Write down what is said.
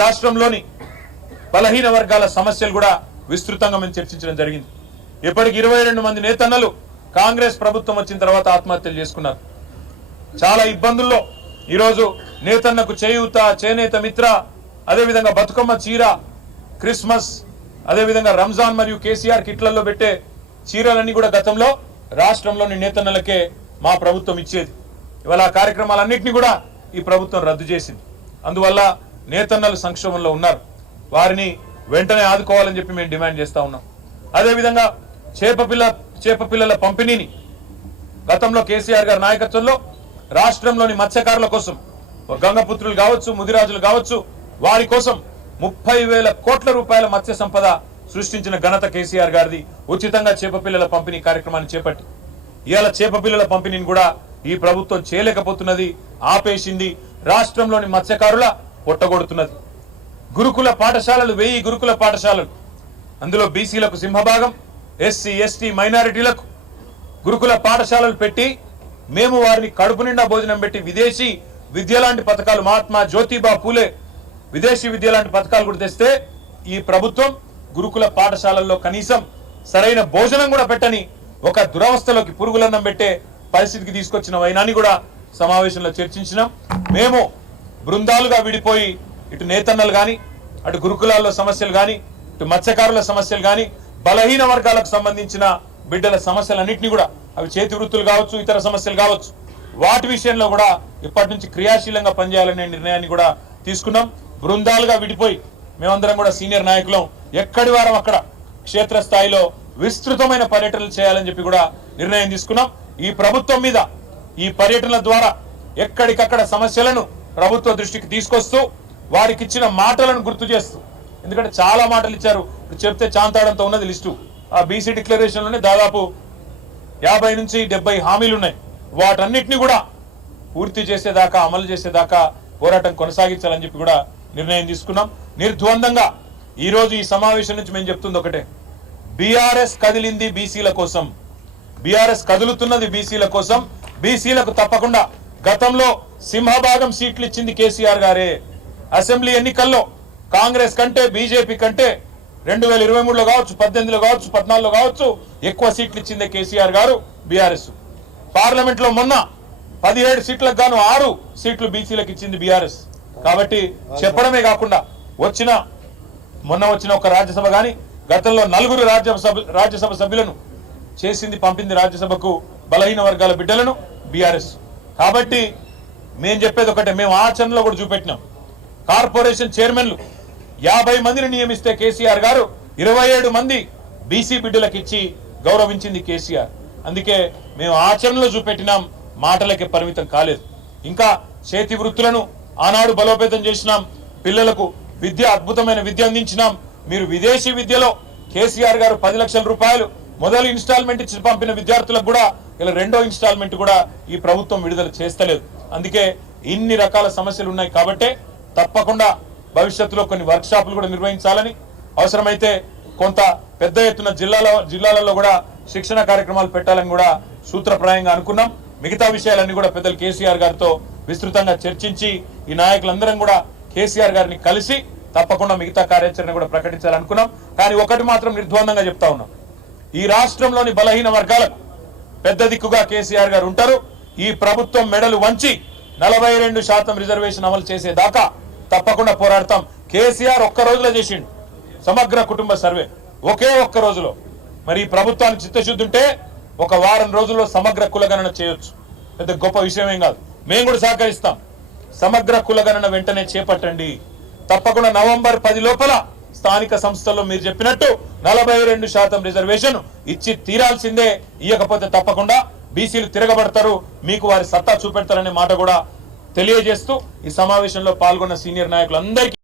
రాష్ట్రంలోని బలహీన వర్గాల సమస్యలు కూడా విస్తృతంగా మేము చర్చించడం జరిగింది. ఇప్పటికి 22 మంది నేతన్నలు కాంగ్రెస్ ప్రభుత్వం వచ్చిన తర్వాత ఆత్మహత్యలు చేసుకున్నారు. చాలా ఇబ్బందుల్లో ఈరోజు నేతన్నకు చేయూత, చేనేత మిత్ర, అదేవిధంగా బతుకమ్మ చీర, క్రిస్మస్, అదేవిధంగా రంజాన్ మరియు కేసీఆర్ కిట్లలో పెట్టే చీరలన్నీ కూడా గతంలో రాష్ట్రంలోని నేతన్నలకే మా ప్రభుత్వం ఇచ్చేది. ఇవాళ ఆ కార్యక్రమాలన్నింటినీ కూడా ఈ ప్రభుత్వం రద్దు చేసింది. అందువల్ల నేతన్నలు సంక్షోభంలో ఉన్నారు. వారిని వెంటనే ఆదుకోవాలని చెప్పి మేము డిమాండ్ చేస్తా ఉన్నాం. అదేవిధంగా చేపపిల్లల పంపిణీని గతంలో కేసీఆర్ గారి నాయకత్వంలో రాష్ట్రంలోని మత్స్యకారుల కోసం, గంగపుత్రులు కావచ్చు, ముదిరాజులు కావచ్చు, వారి కోసం 30,000 కోట్ల రూపాయల మత్స్య సంపద సృష్టించిన ఘనత కేసీఆర్ గారిది. ఉచితంగా చేపపిల్లల పంపిణీ కార్యక్రమాన్ని చేపట్టి ఇవాళ చేపపిల్లల పంపిణీని కూడా ఈ ప్రభుత్వం చేయలేకపోతున్నది, ఆపేసింది. రాష్ట్రంలోని మత్స్యకారుల పొట్టగొడుతున్నది. గురుకుల పాఠశాలలు 1000 గురుకుల పాఠశాలలు, అందులో బీసీలకు సింహభాగం, ఎస్సీ ఎస్టీ మైనారిటీలకు గురుకుల పాఠశాలలు పెట్టి మేము వారిని కడుపు నిండా భోజనం పెట్టి విదేశీ విద్య లాంటి పథకాలు, మహాత్మా జ్యోతిబా పూలే విదేశీ విద్య లాంటి పథకాలు కూడా తెస్తే ఈ ప్రభుత్వం గురుకుల పాఠశాలల్లో కనీసం సరైన భోజనం కూడా పెట్టని ఒక దురవస్థలోకి పురుగులన్నం పెట్టే పరిస్థితికి తీసుకొచ్చిన వైనాన్ని కూడా సమావేశంలో చర్చించినాం. మేము బృందాలుగా విడిపోయి ఇటు నేతన్నలు కానీ, అటు గురుకులాల్లో సమస్యలు కానీ, ఇటు మత్స్యకారుల సమస్యలు కానీ, బలహీన వర్గాలకు సంబంధించిన బిడ్డల సమస్యలన్నింటినీ కూడా, అవి చేతి వృత్తులు కావచ్చు, ఇతర సమస్యలు కావచ్చు, వాటి విషయంలో కూడా ఇప్పటి నుంచి క్రియాశీలంగా పనిచేయాలనే నిర్ణయాన్ని కూడా తీసుకున్నాం. బృందాలుగా విడిపోయి మేమందరం కూడా సీనియర్ నాయకులం ఎక్కడి వారం అక్కడ క్షేత్రస్థాయిలో విస్తృతమైన పర్యటనలు చేయాలని చెప్పి కూడా నిర్ణయం తీసుకున్నాం. ఈ ప్రభుత్వం మీద ఈ పర్యటనల ద్వారా ఎక్కడికక్కడ సమస్యలను ప్రభుత్వ దృష్టికి తీసుకొస్తూ వారికి ఇచ్చిన మాటలను గుర్తు చేస్తూ, ఎందుకంటే చాలా మాటలు ఇచ్చారు, చెప్తే చాంతాడంతో ఉన్నది లిస్టు. ఆ బీసీ డిక్లరేషన్లోనే దాదాపు 50 నుంచి 70 హామీలు ఉన్నాయి. వాటన్నిటిని కూడా పూర్తి చేసేదాకా, అమలు చేసేదాకా పోరాటం కొనసాగించాలని చెప్పి కూడా నిర్ణయం తీసుకున్నాం. నిర్ద్వందంగా ఈరోజు ఈ సమావేశం నుంచి మేము చెప్తుంది ఒకటే, బీఆర్ఎస్ కదిలింది బీసీల కోసం, బీఆర్ఎస్ కదులుతున్నది బీసీల కోసం. బీసీలకు తప్పకుండా గతంలో సింహభాగం సీట్లు ఇచ్చింది కేసీఆర్ గారే. అసెంబ్లీ ఎన్నికల్లో కాంగ్రెస్ కంటే, బీజేపీ కంటే 2023లో కావచ్చు, 18లో కావచ్చు, 14లో కావచ్చు ఎక్కువ సీట్లు ఇచ్చిందే కేసీఆర్ గారు, బీఆర్ఎస్. పార్లమెంట్ లో మొన్న 17 సీట్లకు గాను 6 సీట్లు బీసీలకు ఇచ్చింది బీఆర్ఎస్. కాబట్టి చెప్పడమే కాకుండా మొన్న వచ్చిన ఒక రాజ్యసభ గాని, గతంలో 4 రాజ్యసభ సభ్యులను చేసింది, పంపింది రాజ్యసభకు బలహీన వర్గాల బిడ్డలను బీఆర్ఎస్. కాబట్టి మేము చెప్పేది ఒకటే, మేము ఆచరణలో కూడా చూపెట్టినాం. కార్పొరేషన్ చైర్మన్లు 50 మందిని నియమిస్తే కేసీఆర్ గారు 27 మంది బీసీ బిడ్డలకు ఇచ్చి గౌరవించింది కేసీఆర్. అందుకే మేము ఆచరణలో చూపెట్టినాం, మాటలకే పరిమితం కాలేదు. ఇంకా చేతి వృత్తులను ఆనాడు బలోపేతం చేసినాం. పిల్లలకు విద్య, అద్భుతమైన విద్య అందించినాం. మీరు విదేశీ విద్యలో కేసీఆర్ గారు 10 లక్షల రూపాయలు మొదలు ఇన్స్టాల్మెంట్ ఇచ్చి పంపిన విద్యార్థులకు కూడా ఇలా 2వ ఇన్స్టాల్మెంట్ కూడా ఈ ప్రభుత్వం విడుదల చేస్తలేదు. అందుకే ఇన్ని రకాల సమస్యలు ఉన్నాయి. కాబట్టే తప్పకుండా భవిష్యత్తులో కొన్ని వర్క్ షాపులు కూడా నిర్వహించాలని, అవసరమైతే కొంత పెద్ద ఎత్తున జిల్లాలలో కూడా శిక్షణ కార్యక్రమాలు పెట్టాలని కూడా సూత్రప్రాయంగా అనుకున్నాం. మిగతా విషయాలన్నీ కూడా పెద్దలు కేసీఆర్ గారితో విస్తృతంగా చర్చించి ఈ నాయకులందరం కూడా కేసీఆర్ గారిని కలిసి తప్పకుండా మిగతా కార్యాచరణ కూడా ప్రకటించాలనుకున్నాం. కానీ ఒకటి మాత్రం నిర్ద్వందంగా చెప్తా ఉన్నాం, ఈ రాష్ట్రంలోని బలహీన వర్గాలకు పెద్ద దిక్కుగా కేసీఆర్ గారు ఉంటారు. ఈ ప్రభుత్వం మెడలు వంచి 42% రిజర్వేషన్ అమలు చేసేదాకా తప్పకుండా పోరాడతాం. కేసీఆర్ ఒక్క రోజులో చేసిండు సమగ్ర కుటుంబ సర్వే, ఒకే ఒక్క రోజులో. మరి ఈ ప్రభుత్వానికి చిత్తశుద్ధి ఉంటే ఒక వారం రోజుల్లో సమగ్ర కులగణన చేయొచ్చు, పెద్ద గొప్ప విషయం ఏం కాదు. మేము కూడా సహకరిస్తాం. సమగ్ర కులగణన వెంటనే చేపట్టండి. తప్పకుండా నవంబర్ 10 లోపల స్థానిక సంస్థల్లో మీరు చెప్పినట్టు 42% రిజర్వేషన్ ఇచ్చి తీరాల్సిందే. ఇవ్వకపోతే తప్పకుండా బీసీలు తిరగబడతారు, మీకు వారి సత్తా చూపెడతారనే మాట కూడా తెలియజేస్తూ ఈ సమావేశంలో పాల్గొన్న సీనియర్ నాయకులందరికీ